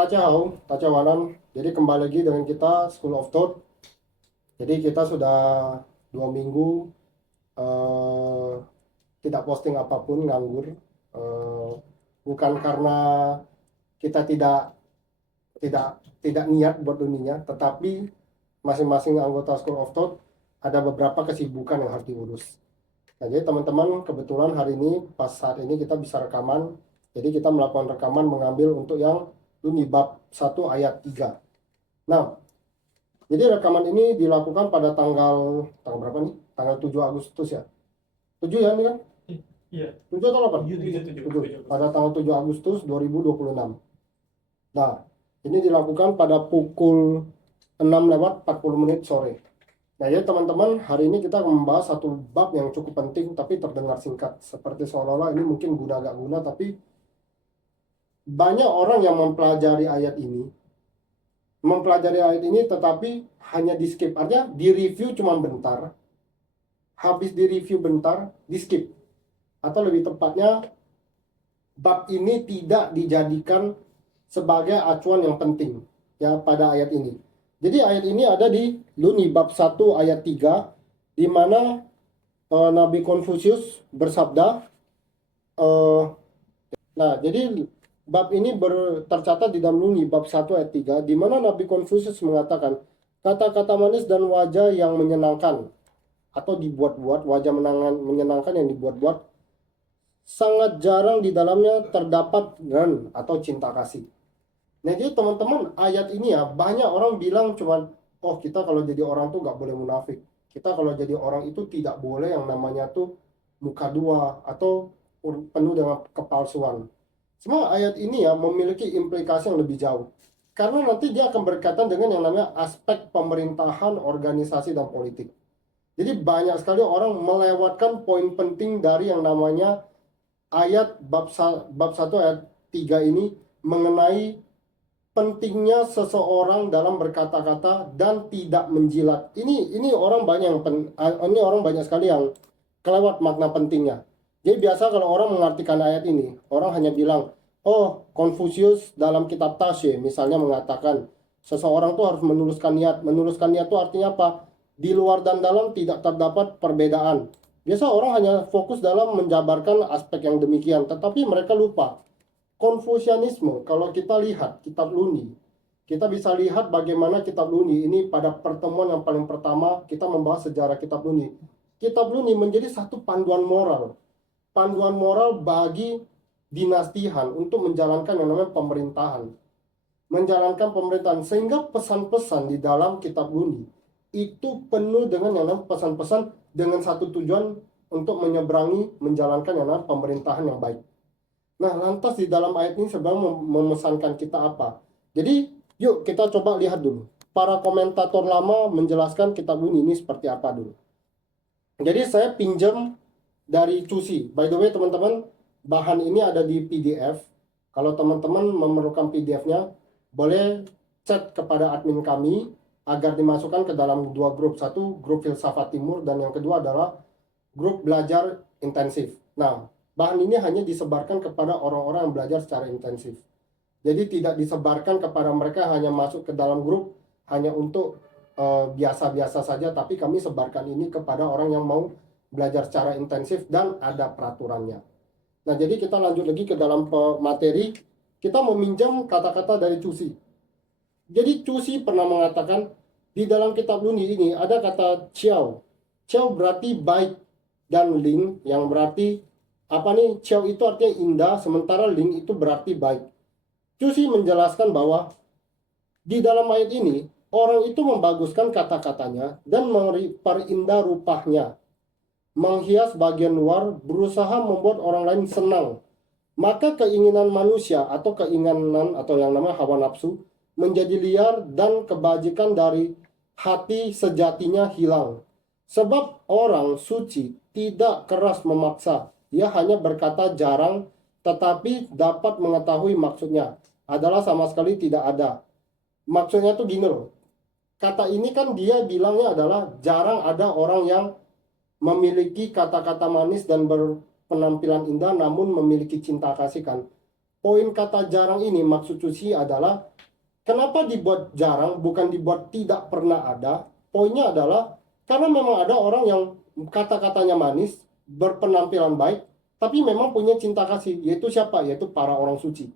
Tacawanan. Jadi kembali lagi dengan kita School of Thought. Jadi kita sudah 2 minggu eh, tidak posting apapun, nganggur. Eh, Bukan karena kita tidak tidak niat buat dunia, tetapi masing-masing anggota School of Thought ada beberapa kesibukan yang harus diurus. Nah, jadi teman-teman kebetulan hari ini pas saat ini kita bisa rekaman. Jadi kita melakukan rekaman mengambil untuk yang Luni bab 1 ayat 3. Nah, jadi rekaman ini dilakukan pada tanggal tanggal berapa nih? Tanggal 7 Agustus ya. 7 ya ini kan? Iya. 7 atau 8? 7. 7. Pada tanggal 7 Agustus 2026. Nah, ini dilakukan pada pukul 6:40 sore. Nah, ya teman-teman, hari ini kita akan membahas satu bab yang cukup penting tapi terdengar singkat. Seperti seolah-olah ini mungkin guna gak guna, tapi banyak orang yang mempelajari ayat ini tetapi hanya di skip. Artinya di review cuma bentar, habis di review bentar di skip, atau lebih tepatnya bab ini tidak dijadikan sebagai acuan yang penting ya pada ayat ini. Jadi ayat ini ada di Luni bab 1 ayat 3, di mana Nabi Konfusius bersabda, nah jadi bab ini tercatat di dalam Luni bab 1 ayat 3, di mana Nabi Konfusius mengatakan kata-kata manis dan wajah yang menyenangkan atau dibuat-buat, wajah menyenangkan yang dibuat-buat sangat jarang di dalamnya terdapat ren atau cinta kasih. Nah, jadi teman-teman, ayat ini ya banyak orang bilang cuman, oh kita kalau jadi orang tuh nggak boleh munafik. Kita kalau jadi orang itu tidak boleh yang namanya tuh muka dua atau penuh dengan kepalsuan. Semua ayat ini ya memiliki implikasi yang lebih jauh. Karena nanti dia akan berkaitan dengan yang namanya aspek pemerintahan, organisasi, dan politik. Jadi banyak sekali orang melewatkan poin penting dari yang namanya ayat bab 1 ayat 3 ini mengenai pentingnya seseorang dalam berkata-kata dan tidak menjilat. Ini orang banyak ini orang banyak sekali yang kelewat makna pentingnya. Jadi biasa kalau orang mengartikan ayat ini, orang hanya bilang, oh Konfusius dalam kitab Tashe misalnya mengatakan seseorang tuh harus menuluskan niat. Menuluskan niat itu artinya apa? Di luar dan dalam tidak terdapat perbedaan. Biasa orang hanya fokus dalam menjabarkan aspek yang demikian, tetapi mereka lupa Konfusianisme. Kalau kita lihat kitab Luni, kita bisa lihat bagaimana kitab Luni ini pada pertemuan yang paling pertama kita membahas sejarah kitab Luni. Kitab Luni menjadi satu panduan moral bagi dinasti Han untuk menjalankan yang namanya pemerintahan, sehingga pesan-pesan di dalam kitab Luni itu penuh dengan yang namanya pesan-pesan dengan satu tujuan untuk menjalankan yang namanya pemerintahan yang baik. Nah, lantas di dalam ayat ini sebenarnya memesankan kita apa? Jadi, yuk kita coba lihat dulu. Para komentator lama menjelaskan kitab Luni ini seperti apa dulu. Jadi, saya pinjam dari Cusi. By the way, teman-teman, bahan ini ada di PDF. Kalau teman-teman memerlukan PDF-nya, boleh chat kepada admin kami agar dimasukkan ke dalam dua grup. Satu, grup Filsafat Timur, dan yang kedua adalah grup belajar intensif. Nah, bahan ini hanya disebarkan kepada orang-orang yang belajar secara intensif. Jadi tidak disebarkan kepada mereka hanya masuk ke dalam grup hanya untuk biasa-biasa saja, tapi kami sebarkan ini kepada orang yang mau belajar secara intensif dan ada peraturannya. Nah, jadi kita lanjut lagi ke dalam materi. Kita meminjam kata-kata dari Cusi. Jadi Cusi pernah mengatakan di dalam kitab Luni ini ada kata Chiao. Chiao berarti baik, dan Ling yang berarti apa nih? Chiao itu artinya indah, sementara Ling itu berarti baik. Cusi menjelaskan bahwa di dalam ayat ini orang itu membaguskan kata-katanya dan memperindah rupanya, menghias bagian luar, berusaha membuat orang lain senang. Maka keinginan manusia atau keinginan atau yang namanya hawa nafsu menjadi liar dan kebajikan dari hati sejatinya hilang. Sebab orang suci tidak keras memaksa, dia hanya berkata jarang, tetapi dapat mengetahui maksudnya adalah sama sekali tidak ada. Maksudnya tuh gini loh, kata ini kan dia bilangnya adalah jarang ada orang yang memiliki kata-kata manis dan berpenampilan indah namun memiliki cinta kasih kan. Poin kata jarang ini maksud Cusi adalah kenapa dibuat jarang, bukan dibuat tidak pernah ada. Poinnya adalah karena memang ada orang yang kata-katanya manis, berpenampilan baik, tapi memang punya cinta kasih. Yaitu siapa? Yaitu para orang suci.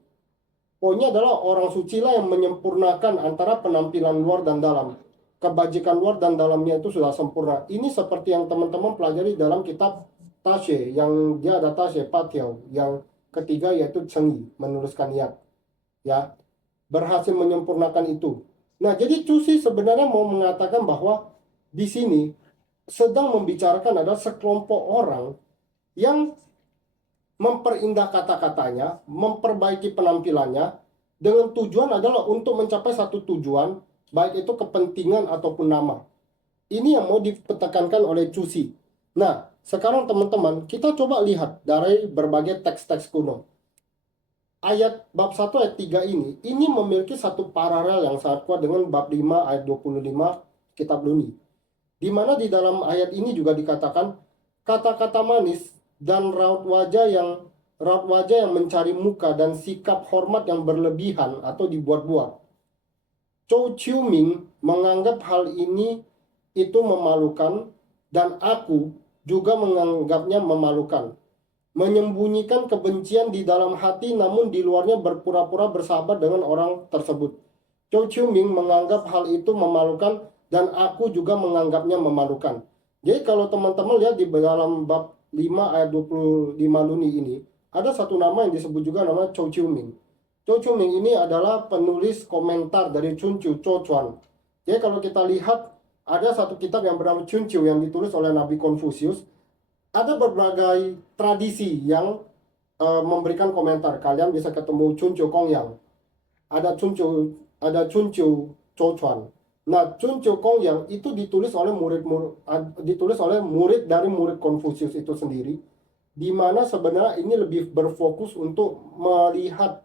Poinnya adalah orang suci lah yang menyempurnakan antara penampilan luar dan dalam. Kebajikan luar dan dalamnya itu sudah sempurna. Ini seperti yang teman-teman pelajari dalam kitab Tashe, yang dia ada Tashe Patyau, yang ketiga yaitu Cengi, menuliskan niat. Ya, berhasil menyempurnakan itu. Nah, jadi Cusi sebenarnya mau mengatakan bahwa di sini sedang membicarakan ada sekelompok orang yang memperindah kata-katanya, memperbaiki penampilannya, dengan tujuan adalah untuk mencapai satu tujuan, baik itu kepentingan ataupun nama. Ini yang mau ditekankan oleh Cusi. Nah, sekarang teman-teman, kita coba lihat dari berbagai teks-teks kuno. Ayat bab 1 ayat 3 ini memiliki satu paralel yang sangat kuat dengan bab 5 ayat 25 kitab Luni. Di mana di dalam ayat ini juga dikatakan kata-kata manis dan raut wajah yang mencari muka dan sikap hormat yang berlebihan atau dibuat-buat. Chow Chiu Ming menganggap hal ini itu memalukan dan aku juga menganggapnya memalukan. Menyembunyikan kebencian di dalam hati namun di luarnya berpura-pura bersahabat dengan orang tersebut. Chow Chiu Ming menganggap hal itu memalukan dan aku juga menganggapnya memalukan. Jadi kalau teman-teman lihat di dalam bab 5 ayat 25 Luni ini, ada satu nama yang disebut juga nama Chow Chiu Ming. Chow Chiu Ming ini adalah penulis komentar dari Chun Chiu Cho Chuan. Jadi kalau kita lihat ada satu kitab yang bernama Chun Chiu yang ditulis oleh Nabi Konfusius. Ada berbagai tradisi yang memberikan komentar. Kalian bisa ketemu Chun Chiu Kong Yang, ada Chun Chiu Cho Chuan. Nah, Chun Chiu Kong Yang itu ditulis oleh murid dari murid Konfusius itu sendiri, di mana sebenarnya ini lebih berfokus untuk melihat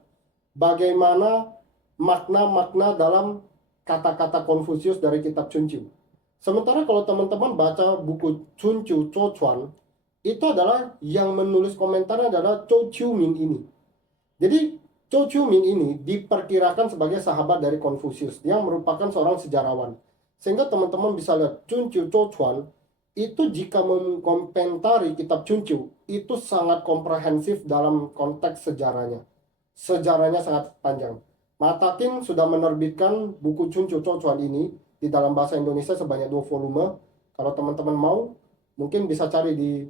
bagaimana makna-makna dalam kata-kata Konfusius dari kitab Chun Chiu. Sementara kalau teman-teman baca buku Chun Chiu Cho Chuan, itu adalah yang menulis komentarnya adalah Chow Chiu Ming ini. Jadi Chow Chiu Ming ini diperkirakan sebagai sahabat dari Konfusius yang merupakan seorang sejarawan. Sehingga teman-teman bisa lihat Chun Chiu Cho Chuan itu jika mengkomentari kitab Chun Chiu itu sangat komprehensif dalam konteks sejarahnya. Sejarahnya sangat panjang. Matakin sudah menerbitkan buku Chun Chiu Cho Chuan ini di dalam bahasa Indonesia sebanyak 2 volume. Kalau teman-teman mau, mungkin bisa cari di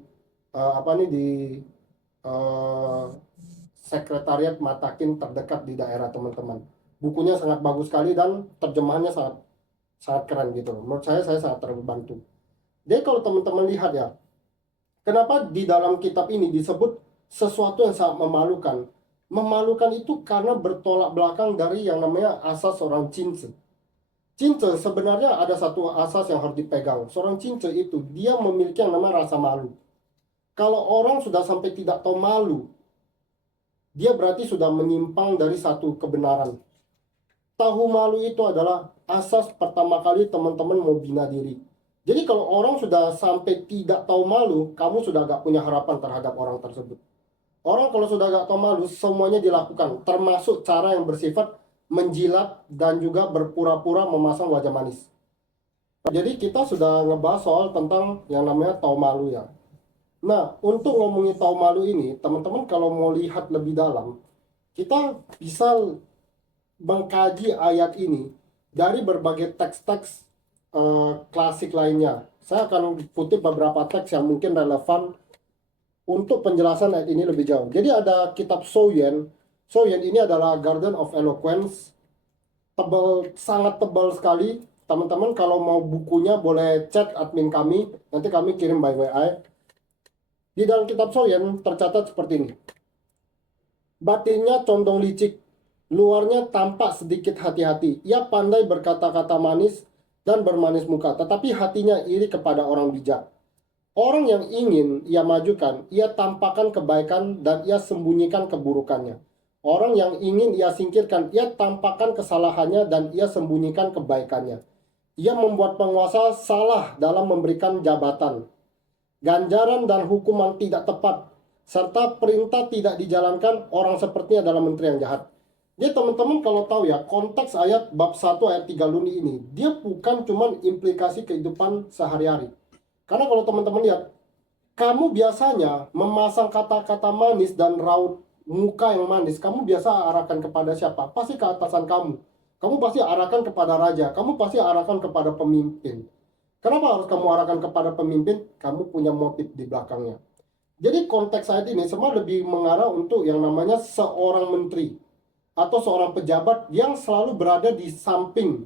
sekretariat Matakin terdekat di daerah teman-teman. Bukunya sangat bagus sekali dan terjemahannya sangat keren gitu. Menurut saya sangat terbantu. Jadi kalau teman-teman lihat ya, kenapa di dalam kitab ini disebut sesuatu yang sangat memalukan? Memalukan itu karena bertolak belakang dari yang namanya asas seorang cince. Cince sebenarnya ada satu asas yang harus dipegang. Seorang cince itu dia memiliki yang namanya rasa malu. Kalau orang sudah sampai tidak tahu malu, dia berarti sudah menyimpang dari satu kebenaran. Tahu malu itu adalah asas pertama kali teman-teman mau bina diri. Jadi kalau orang sudah sampai tidak tahu malu, kamu sudah gak punya harapan terhadap orang tersebut. Orang kalau sudah gak tahu malu, semuanya dilakukan, termasuk cara yang bersifat menjilat dan juga berpura-pura memasang wajah manis. Jadi kita sudah ngebahas soal tentang yang namanya tahu malu ya. Nah, untuk ngomongin tahu malu ini, teman-teman kalau mau lihat lebih dalam, kita bisa mengkaji ayat ini dari berbagai teks-teks klasik lainnya. Saya akan kutip beberapa teks yang mungkin relevan untuk penjelasan ayat ini lebih jauh. Jadi ada kitab Soyen. Soyen ini adalah Garden of Eloquence. Tebal, sangat tebal sekali. Teman-teman kalau mau bukunya boleh chat admin kami, nanti kami kirim by WA. Di dalam kitab Soyen tercatat seperti ini. Batinnya condong licik, luarnya tampak sedikit hati-hati. Ia pandai berkata-kata manis dan bermanis muka, tetapi hatinya iri kepada orang bijak. Orang yang ingin ia majukan, ia tampakkan kebaikan dan ia sembunyikan keburukannya. Orang yang ingin ia singkirkan, ia tampakkan kesalahannya dan ia sembunyikan kebaikannya. Ia membuat penguasa salah dalam memberikan jabatan. Ganjaran dan hukuman tidak tepat, serta perintah tidak dijalankan, orang sepertinya adalah menteri yang jahat. Jadi teman-teman kalau tahu ya, konteks ayat bab 1 ayat 3 Lundi ini, dia bukan cuma implikasi kehidupan sehari-hari. Karena kalau teman-teman lihat, kamu biasanya memasang kata-kata manis dan raut muka yang manis, kamu biasa arahkan kepada siapa? Pasti ke atasan kamu. Kamu pasti arahkan kepada raja, kamu pasti arahkan kepada pemimpin. Kenapa harus kamu arahkan kepada pemimpin? Kamu punya motif di belakangnya. Jadi konteks ayat ini semua lebih mengarah untuk yang namanya seorang menteri atau seorang pejabat yang selalu berada di samping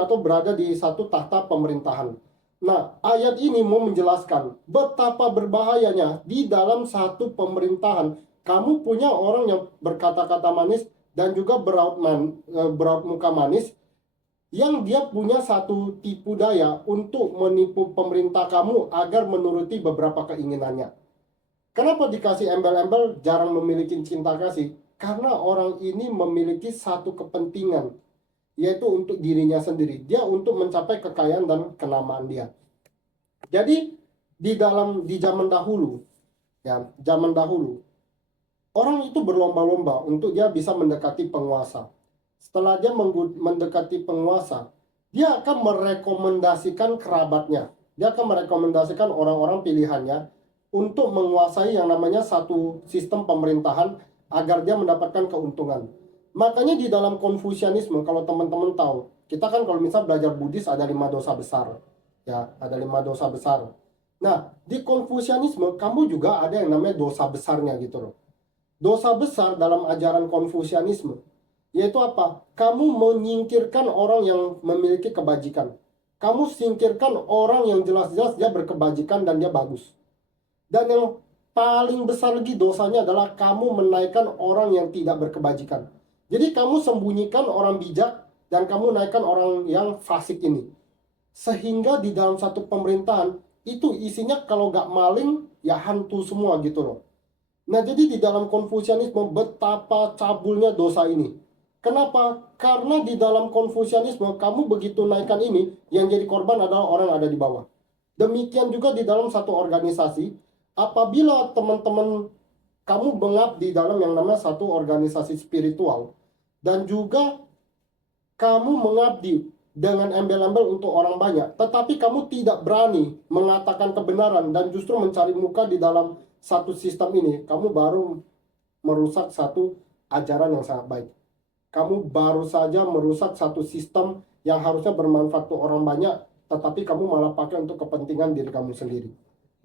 atau berada di satu tahta pemerintahan. Nah, ayat ini mau menjelaskan betapa berbahayanya di dalam satu pemerintahan. Kamu punya orang yang berkata-kata manis dan juga beraut muka manis, yang dia punya satu tipu daya untuk menipu pemerintah kamu agar menuruti beberapa keinginannya. Kenapa dikasih embel-embel jarang memiliki cinta kasih? Karena orang ini memiliki satu kepentingan, yaitu untuk dirinya sendiri. Dia untuk mencapai kekayaan dan kenamaan dia. Jadi di zaman dahulu, ya, zaman dahulu, orang itu berlomba-lomba untuk dia bisa mendekati penguasa. Setelah dia mendekati penguasa, dia akan merekomendasikan kerabatnya. Dia akan merekomendasikan orang-orang pilihannya untuk menguasai yang namanya satu sistem pemerintahan agar dia mendapatkan keuntungan. Makanya di dalam Konfusianisme, kalau teman-teman tahu, kita kan kalau misal belajar Buddhis ada 5 dosa besar. Ya, ada 5 dosa besar. Nah, di Konfusianisme kamu juga ada yang namanya dosa besarnya gitu loh. Dosa besar dalam ajaran Konfusianisme yaitu apa? Kamu menyingkirkan orang yang memiliki kebajikan. Kamu singkirkan orang yang jelas-jelas dia berkebajikan dan dia bagus. Dan yang paling besar lagi dosanya adalah kamu menaikkan orang yang tidak berkebajikan. Jadi kamu sembunyikan orang bijak dan kamu naikkan orang yang fasik ini. Sehingga di dalam satu pemerintahan itu isinya kalau nggak maling ya hantu semua gitu loh. Nah, jadi di dalam Konfusianisme betapa cabulnya dosa ini. Kenapa? Karena di dalam Konfusianisme kamu begitu naikkan ini, yang jadi korban adalah orang yang ada di bawah. Demikian juga di dalam satu organisasi, apabila teman-teman kamu mengabdi dalam yang namanya satu organisasi spiritual, dan juga kamu mengabdi dengan embel-embel untuk orang banyak, tetapi kamu tidak berani mengatakan kebenaran dan justru mencari muka di dalam satu sistem ini, kamu baru merusak satu ajaran yang sangat baik. Kamu baru saja merusak satu sistem yang harusnya bermanfaat untuk orang banyak, tetapi kamu malah pakai untuk kepentingan diri kamu sendiri.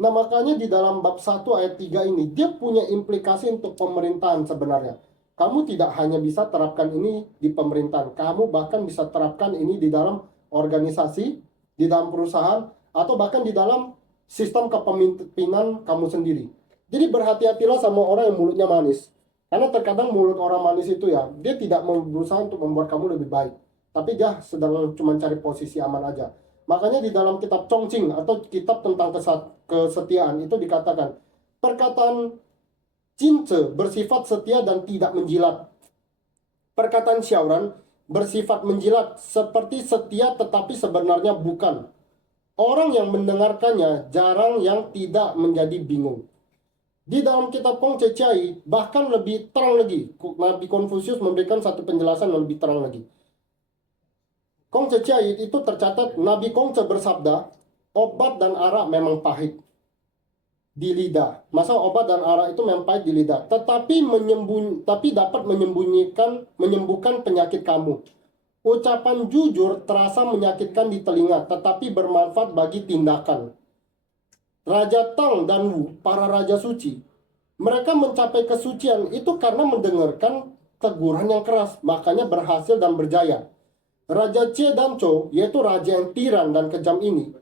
Nah, makanya di dalam bab 1 ayat 3 ini, dia punya implikasi untuk pemerintahan sebenarnya. Kamu tidak hanya bisa terapkan ini di pemerintahan, kamu bahkan bisa terapkan ini di dalam organisasi, di dalam perusahaan, atau bahkan di dalam sistem kepemimpinan kamu sendiri. Jadi berhati-hatilah sama orang yang mulutnya manis. Karena terkadang mulut orang manis itu ya, dia tidak berusaha untuk membuat kamu lebih baik. Tapi dia sedang cuma cari posisi aman aja. Makanya di dalam kitab Chongqing atau kitab tentang kesetiaan itu dikatakan, perkataan Jinze bersifat setia dan tidak menjilat. Perkataan Xiaoran bersifat menjilat seperti setia tetapi sebenarnya bukan. Orang yang mendengarkannya jarang yang tidak menjadi bingung. Di dalam kitab Kongce Chai bahkan lebih terang lagi. Nabi Konfusius memberikan satu penjelasan yang lebih terang lagi. Kongce Chai itu tercatat Nabi Kongce bersabda, obat dan arak memang pahit di lidah. Masa obat dan arak itu memang pahit di lidah, tetapi dapat menyembuhkan penyakit kamu. Ucapan jujur terasa menyakitkan di telinga, tetapi bermanfaat bagi tindakan. Raja Tang dan Wu, para raja suci, mereka mencapai kesucian itu karena mendengarkan teguran yang keras, makanya berhasil dan berjaya. Raja Che dan Cho, yaitu raja yang tiran dan kejam ini,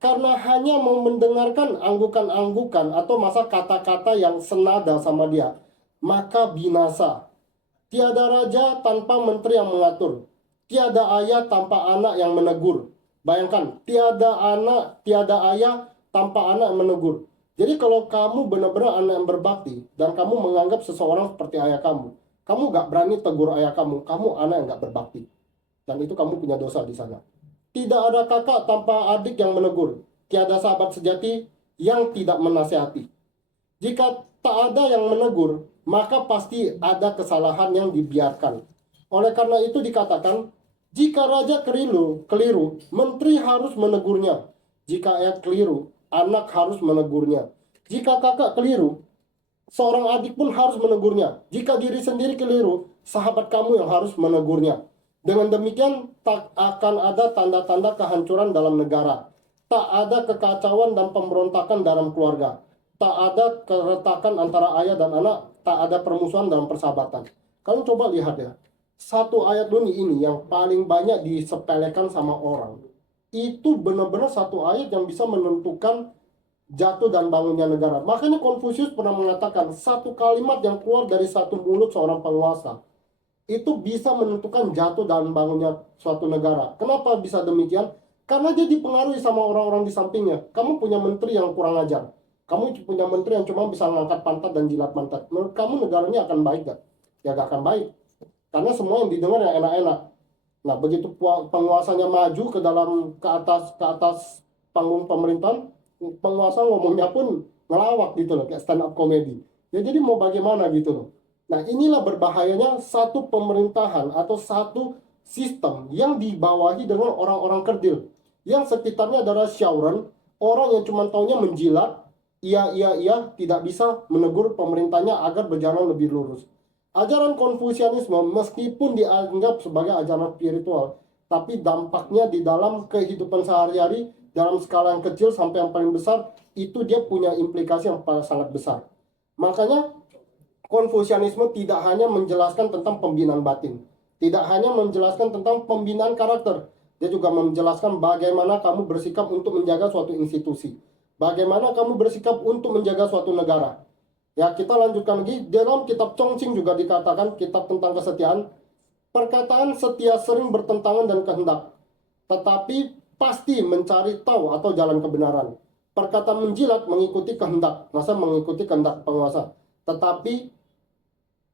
karena hanya mau mendengarkan anggukan-anggukan atau masa kata-kata yang senada sama dia, maka binasa. Tiada raja tanpa menteri yang mengatur, tiada ayah tanpa anak yang menegur. Bayangkan, tiada ayah tanpa anak yang menegur. Jadi kalau kamu benar-benar anak yang berbakti dan kamu menganggap seseorang seperti ayah kamu gak berani tegur ayah kamu anak yang gak berbakti. Dan itu kamu punya dosa di sana. Tidak ada kakak tanpa adik yang menegur. Tiada sahabat sejati yang tidak menasehati. Jika tak ada yang menegur, maka pasti ada kesalahan yang dibiarkan. Oleh karena itu dikatakan, jika raja keliru, menteri harus menegurnya. Jika ayah keliru, anak harus menegurnya. Jika kakak keliru, seorang adik pun harus menegurnya. Jika diri sendiri keliru, sahabat kamu yang harus menegurnya. Dengan demikian, tak akan ada tanda-tanda kehancuran dalam negara. Tak ada kekacauan dan pemberontakan dalam keluarga. Tak ada keretakan antara ayah dan anak. Tak ada permusuhan dalam persahabatan. Kalian coba lihat ya. Satu ayat ini yang paling banyak disepelekan sama orang. Itu benar-benar satu ayat yang bisa menentukan jatuh dan bangunnya negara. Makanya Konfusius pernah mengatakan, satu kalimat yang keluar dari satu mulut seorang penguasa itu bisa menentukan jatuh dan bangunnya suatu negara. Kenapa bisa demikian? Karena dia dipengaruhi sama orang-orang di sampingnya. Kamu punya menteri yang kurang ajar. Kamu punya menteri yang cuma bisa mengangkat pantat dan jilat pantat. Menurut kamu negaranya akan baik gak? Ya gak akan baik. Karena semua yang didengar yang enak-enak. Nah, begitu penguasanya maju ke atas panggung pemerintahan, penguasa ngomongnya pun ngelawak gitu loh, kayak stand up comedy. Ya jadi mau bagaimana gitu loh. Nah, inilah berbahayanya satu pemerintahan atau satu sistem yang dibawahi dengan orang-orang kerdil. Yang sekitarnya adalah syauran, orang yang cuma taunya menjilat, iya, tidak bisa menegur pemerintahnya agar berjalan lebih lurus. Ajaran Konfusianisme meskipun dianggap sebagai ajaran spiritual, tapi dampaknya di dalam kehidupan sehari-hari, dalam skala yang kecil sampai yang paling besar, itu dia punya implikasi yang sangat besar. Makanya Konfusianisme tidak hanya menjelaskan tentang pembinaan batin, tidak hanya menjelaskan tentang pembinaan karakter, dia juga menjelaskan bagaimana kamu bersikap untuk menjaga suatu institusi, bagaimana kamu bersikap untuk menjaga suatu negara. Ya, kita lanjutkan lagi. Dalam kitab Chongqing juga dikatakan, kitab tentang kesetiaan, perkataan setia sering bertentangan dan kehendak, tetapi pasti mencari tahu atau jalan kebenaran. Perkataan menjilat mengikuti kehendak, masa mengikuti kehendak penguasa, tetapi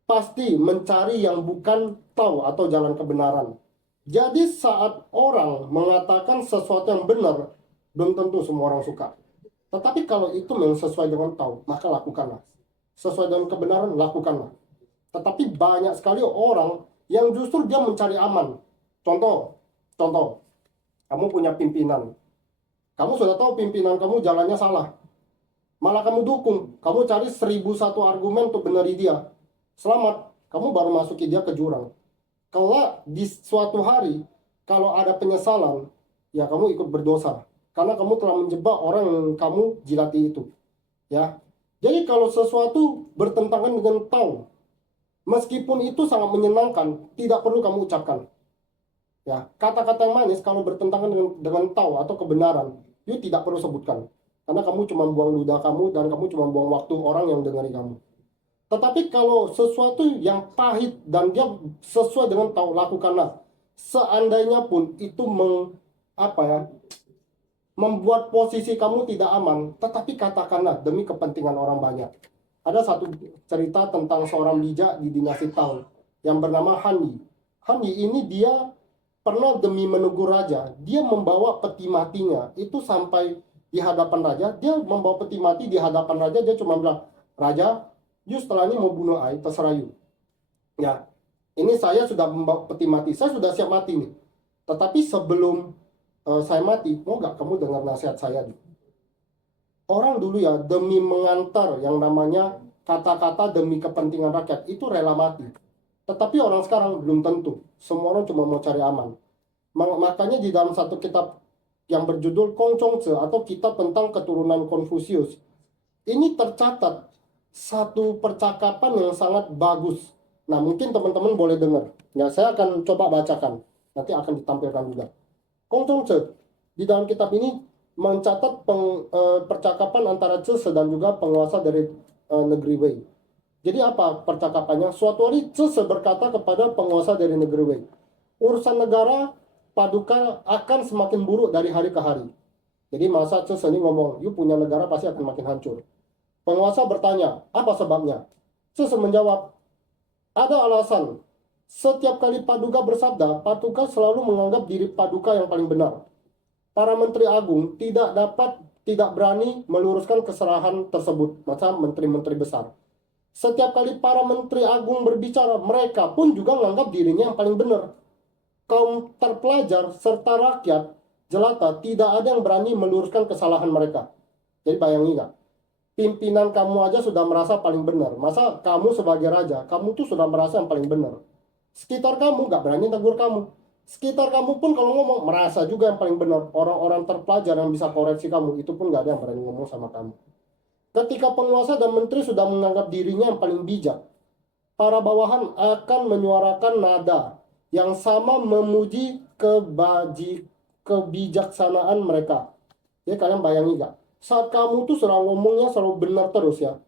pasti mencari yang bukan tahu atau jalan kebenaran. Jadi saat orang mengatakan sesuatu yang benar, belum tentu semua orang suka. Tetapi kalau itu memang sesuai dengan tahu, maka lakukanlah. Sesuai dengan kebenaran, lakukanlah. Tetapi banyak sekali orang yang justru dia mencari aman. Contoh, kamu punya pimpinan. Kamu sudah tahu pimpinan kamu jalannya salah. Malah kamu dukung. Kamu cari 1001 argumen untuk beneri dia. Selamat, kamu baru masuki dia ke jurang. Kalau di suatu hari, kalau ada penyesalan, ya kamu ikut berdosa. Karena kamu telah menjebak orang yang kamu jilati itu. Ya, jadi kalau sesuatu bertentangan dengan tahu, meskipun itu sangat menyenangkan, tidak perlu kamu ucapkan. Ya, kata-kata yang manis kalau bertentangan dengan tahu atau kebenaran, itu tidak perlu sebutkan. Karena kamu cuma buang ludah kamu dan kamu cuma buang waktu orang yang dengari kamu. Tetapi kalau sesuatu yang pahit dan dia sesuai dengan tahu, lakukanlah. Seandainya pun itu membuat posisi kamu tidak aman, tetapi katakanlah demi kepentingan orang banyak. Ada satu cerita tentang seorang bijak di dinasti Tang yang bernama Han Yi. Han Yi ini dia pernah demi menegur raja, dia membawa peti matinya itu sampai di hadapan raja. Dia membawa peti mati di hadapan raja, dia cuma bilang, "Raja, you setelah ini mau bunuh I, terserah you. Ya, ini saya sudah membawa peti mati, saya sudah siap mati nih. Tetapi sebelum saya mati, mau gak kamu dengar nasihat saya?" Orang dulu ya, demi mengantar yang namanya kata-kata demi kepentingan rakyat, itu rela mati. Tetapi orang sekarang belum tentu. Semua orang cuma mau cari aman. Makanya di dalam satu kitab yang berjudul Kong Chong Tse atau kitab tentang keturunan Konfusius, ini tercatat satu percakapan yang sangat bagus. Nah, mungkin teman-teman boleh dengar. Ya, saya akan coba bacakan. Nanti akan ditampilkan juga. Kong Chong Tse di dalam kitab ini mencatat percakapan antara Tse dan juga penguasa dari negeri Wei. Jadi apa percakapannya? Suatu hari Tse berkata kepada penguasa dari negeri Wei, urusan negara Paduka akan semakin buruk dari hari ke hari. Jadi masa Tse ini ngomong, you punya negara pasti akan makin hancur. Penguasa bertanya, apa sebabnya? Tse menjawab, ada alasan. Setiap kali Paduka bersabda, Paduka selalu menganggap diri Paduka yang paling benar. Para menteri agung tidak berani meluruskan kesalahan tersebut. Macam menteri-menteri besar. Setiap kali para menteri agung berbicara, mereka pun juga menganggap dirinya yang paling benar. Kaum terpelajar serta rakyat jelata tidak ada yang berani meluruskan kesalahan mereka. Jadi bayangin nggak? Pimpinan kamu aja sudah merasa paling benar. Masa kamu sebagai raja, kamu tuh sudah merasa yang paling benar. Sekitar kamu nggak berani tegur kamu. Sekitar kamu pun kalau ngomong merasa juga yang paling benar. Orang-orang terpelajar yang bisa koreksi kamu, itu pun nggak ada yang berani ngomong sama kamu. Ketika penguasa dan menteri sudah menganggap dirinya yang paling bijak, para bawahan akan menyuarakan nada yang sama memuji kebijaksanaan mereka. Jadi kalian bayangin nggak? Saat kamu tuh selalu ngomongnya selalu benar terus ya.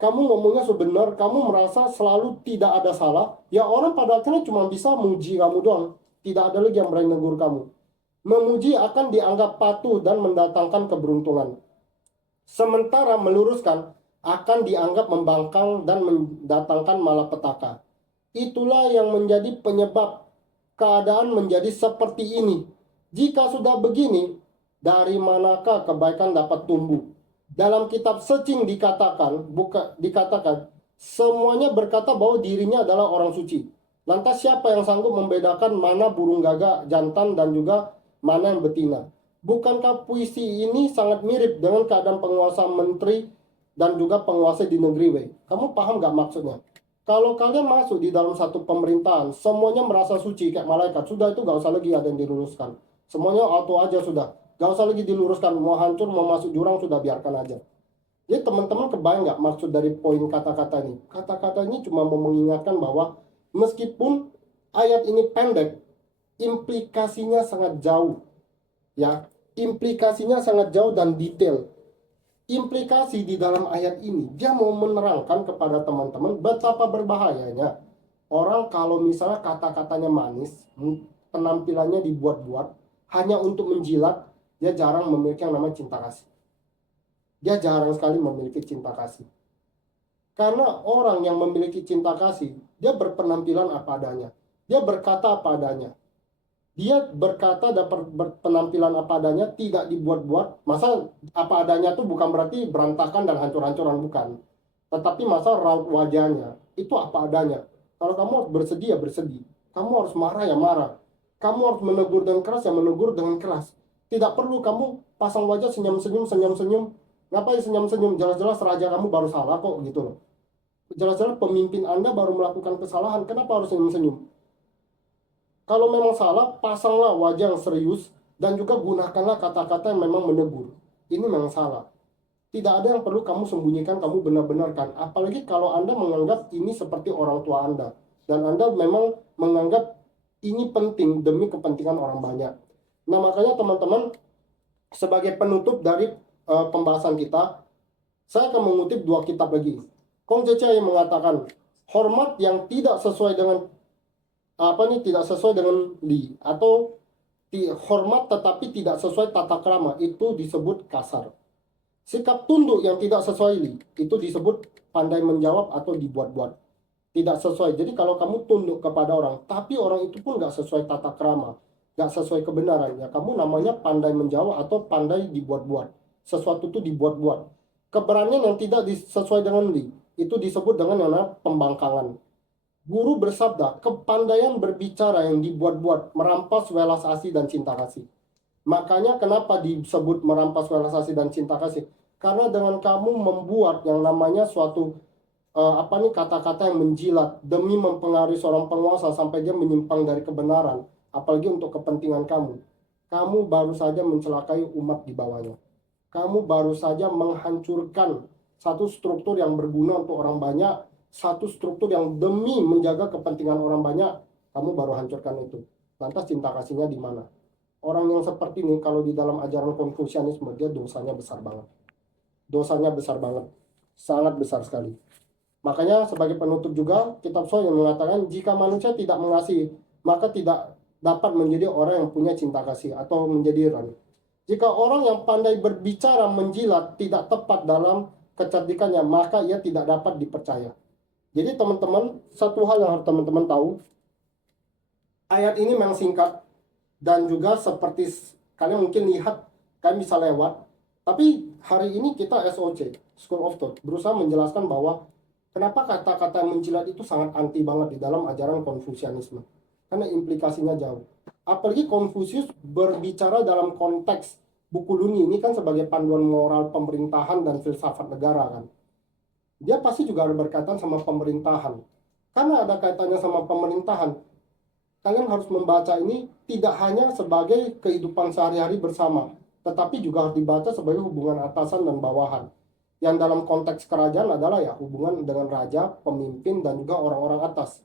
Kamu ngomongnya sebenar, kamu merasa selalu tidak ada salah, ya orang pada akhirnya cuma bisa memuji kamu doang. Tidak ada lagi yang berani negur kamu. Memuji akan dianggap patuh dan mendatangkan keberuntungan. Sementara meluruskan akan dianggap membangkang dan mendatangkan malapetaka. Itulah yang menjadi penyebab keadaan menjadi seperti ini. Jika sudah begini, dari manakah kebaikan dapat tumbuh? Dalam kitab Secing dikatakan semuanya berkata bahwa dirinya adalah orang suci. Lantas siapa yang sanggup membedakan mana burung gagak jantan dan juga mana yang betina? Bukankah puisi ini sangat mirip dengan keadaan penguasa menteri dan juga penguasa di negeri W? Kamu paham gak maksudnya? Kalau kalian masuk di dalam satu pemerintahan, semuanya merasa suci kayak malaikat, sudah itu gak usah lagi ada yang diluruskan. Semuanya auto aja sudah. Gak usah lagi diluruskan, mau hancur, mau masuk jurang, sudah biarkan aja. Jadi teman-teman kebayang nggak maksud dari poin kata-kata ini? Kata-kata ini cuma mau mengingatkan bahwa meskipun ayat ini pendek, implikasinya sangat jauh. Ya, implikasinya sangat jauh dan detail. Implikasi di dalam ayat ini, dia mau menerangkan kepada teman-teman betapa berbahayanya orang kalau misalnya kata-katanya manis, penampilannya dibuat-buat, hanya untuk menjilat, dia jarang memiliki yang namanya cinta kasih. Dia jarang sekali memiliki cinta kasih. Karena orang yang memiliki cinta kasih, dia berpenampilan apa adanya. Dia berkata apa adanya. Dia berkata dapat berpenampilan apa adanya, tidak dibuat-buat. Masa apa adanya itu bukan berarti berantakan dan hancur-hancuran, bukan. Tetapi masa raut wajahnya, itu apa adanya. Kalau kamu harus bersedih, ya bersedih. Kamu harus marah, ya marah. Kamu harus menegur dengan keras, ya menegur dengan keras. Tidak perlu kamu pasang wajah senyum-senyum, senyum-senyum. Ngapain senyum-senyum? Jelas-jelas raja kamu baru salah kok gitu loh. Jelas-jelas pemimpin Anda baru melakukan kesalahan. Kenapa harus senyum-senyum? Kalau memang salah, pasanglah wajah yang serius dan juga gunakanlah kata-kata yang memang menegur. Ini memang salah. Tidak ada yang perlu kamu sembunyikan, kamu benar-benarkan. Apalagi kalau Anda menganggap ini seperti orang tua Anda. Dan Anda memang menganggap ini penting demi kepentingan orang banyak. Nah, makanya teman-teman, sebagai penutup dari pembahasan kita, saya akan mengutip dua kitab lagi. Kong Cece yang mengatakan, hormat yang tidak sesuai dengan tidak sesuai dengan li, atau hormat tetapi tidak sesuai tata krama, itu disebut kasar. Sikap tunduk yang tidak sesuai li, itu disebut pandai menjawab atau dibuat-buat. Tidak sesuai. Jadi kalau kamu tunduk kepada orang, tapi orang itu pun nggak sesuai tata krama, nggak sesuai kebenaran, ya kamu namanya pandai menjawab atau pandai dibuat-buat. Sesuatu itu dibuat-buat. Keberanian yang tidak sesuai dengan li, itu disebut dengan yang namanya pembangkangan. Guru bersabda, kepandaian berbicara yang dibuat-buat merampas welas asih dan cinta kasih. Makanya kenapa disebut merampas welas asih dan cinta kasih? Karena dengan kamu membuat yang namanya suatu kata-kata yang menjilat demi mempengaruhi seorang penguasa sampai dia menyimpang dari kebenaran, apalagi untuk kepentingan kamu, kamu baru saja mencelakai umat di bawahnya. Kamu baru saja menghancurkan satu struktur yang berguna untuk orang banyak, satu struktur yang demi menjaga kepentingan orang banyak, kamu baru hancurkan itu. Lantas cinta kasihnya di mana? Orang yang seperti ini kalau di dalam ajaran Konfusianisme, dia dosanya besar banget. Dosanya besar banget. Sangat besar sekali. Makanya sebagai penutup juga, kitab Soe yang mengatakan, jika manusia tidak mengasihi, maka tidak dapat menjadi orang yang punya cinta kasih atau menjadi ran. Jika orang yang pandai berbicara menjilat tidak tepat dalam kecerdikannya, maka ia tidak dapat dipercaya. Jadi teman-teman, satu hal yang harus teman-teman tahu, ayat ini memang singkat dan juga seperti kalian mungkin lihat kalian bisa lewat. Tapi hari ini kita SOC, School of Thought, berusaha menjelaskan bahwa kenapa kata-kata menjilat itu sangat anti banget di dalam ajaran Konfusianisme. Karena implikasinya jauh. Apalagi Konfusius berbicara dalam konteks buku Luni ini kan sebagai panduan moral pemerintahan dan filsafat negara kan. Dia pasti juga ada berkaitan sama pemerintahan. Karena ada kaitannya sama pemerintahan, kalian harus membaca ini tidak hanya sebagai kehidupan sehari-hari bersama, tetapi juga harus dibaca sebagai hubungan atasan dan bawahan. Yang dalam konteks kerajaan adalah ya hubungan dengan raja, pemimpin, dan juga orang-orang atas.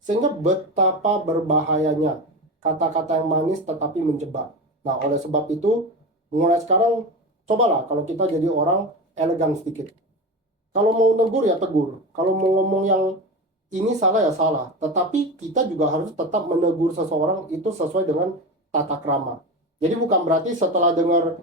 Sehingga betapa berbahayanya kata-kata yang manis tetapi menjebak. Nah, oleh sebab itu, mulai sekarang, cobalah kalau kita jadi orang elegan sedikit. Kalau mau negur ya tegur. Kalau mau ngomong yang ini salah ya salah. Tetapi kita juga harus tetap menegur seseorang itu sesuai dengan tata krama. Jadi bukan berarti setelah dengar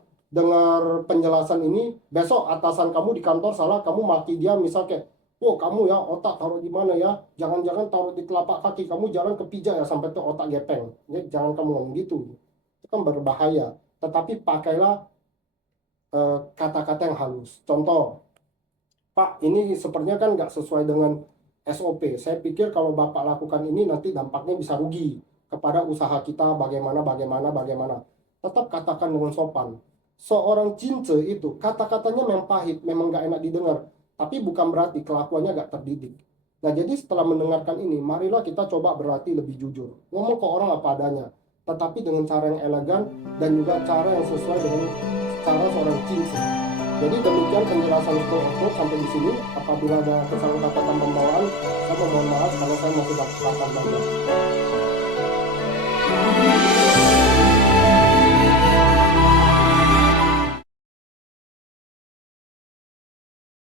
penjelasan ini, besok atasan kamu di kantor salah, kamu maki dia misal kayak, "Oh, kamu ya otak taruh di mana ya? Jangan-jangan taruh di telapak kaki, kamu jalan kepijak ya sampai tuh otak gepeng." Jadi jangan kamu ngomong gitu. Itu kan berbahaya. Tetapi pakailah kata-kata yang halus. Contoh, "Pak, ini sepertinya kan nggak sesuai dengan SOP. Saya pikir kalau Bapak lakukan ini nanti dampaknya bisa rugi kepada usaha kita bagaimana. Tetap katakan dengan sopan. Seorang cince itu kata-katanya memang pahit, memang nggak enak didengar, tapi bukan berarti kelakuannya nggak terdidik. Nah, jadi setelah mendengarkan ini, marilah kita coba berlatih lebih jujur. Ngomong ke orang apa adanya, tetapi dengan cara yang elegan dan juga cara yang sesuai dengan cara seorang cince. Jadi demikian penjelasan School of Thought sampai di sini. Apabila ada kesalahan kata dan pembawaan, saya mohon maaf karena saya masih dapat banyak.